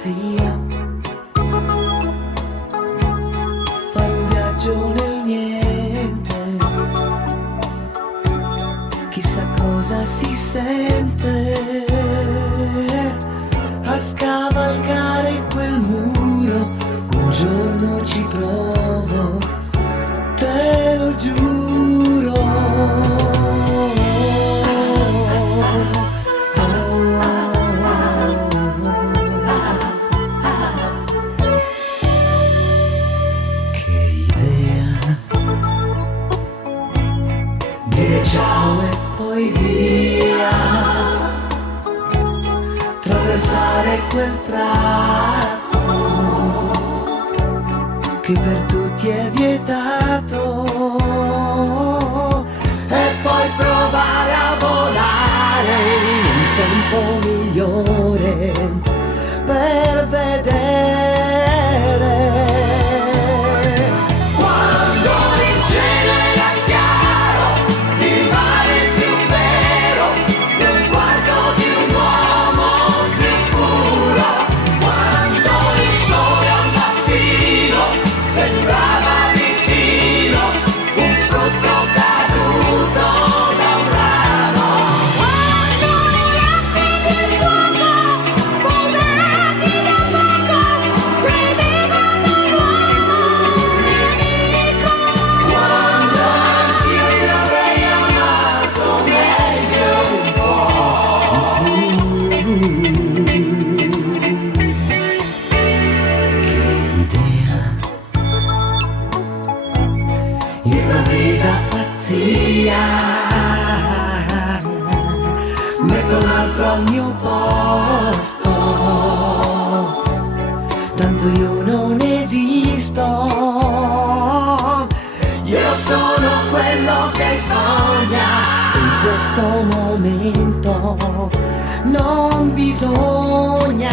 pazzia, fare un viaggio nel niente, chissà cosa si sente a scavalcare quel muro. Un giorno ci provo, te lo giuro. Che idea, dire ciao e poi via, attraversare quel prato che per tutti è vietato, e poi provare a volare in un tempo migliore per vedere quando il cielo era chiaro, il mare più vero, lo sguardo di un uomo più puro, quando il sole al mattino sembrava vicino, un frutto caduto da un ramo. Quando le lampade del fuoco, sposati da poco, credevano l'uomo nemico. Quando anch'io ti avrei amato meglio un po' di più. Che idea, improvvisa pazzia, metto un altro al mio posto, tanto io non esisto, io sono quello che sogna in questo momento, non bisogna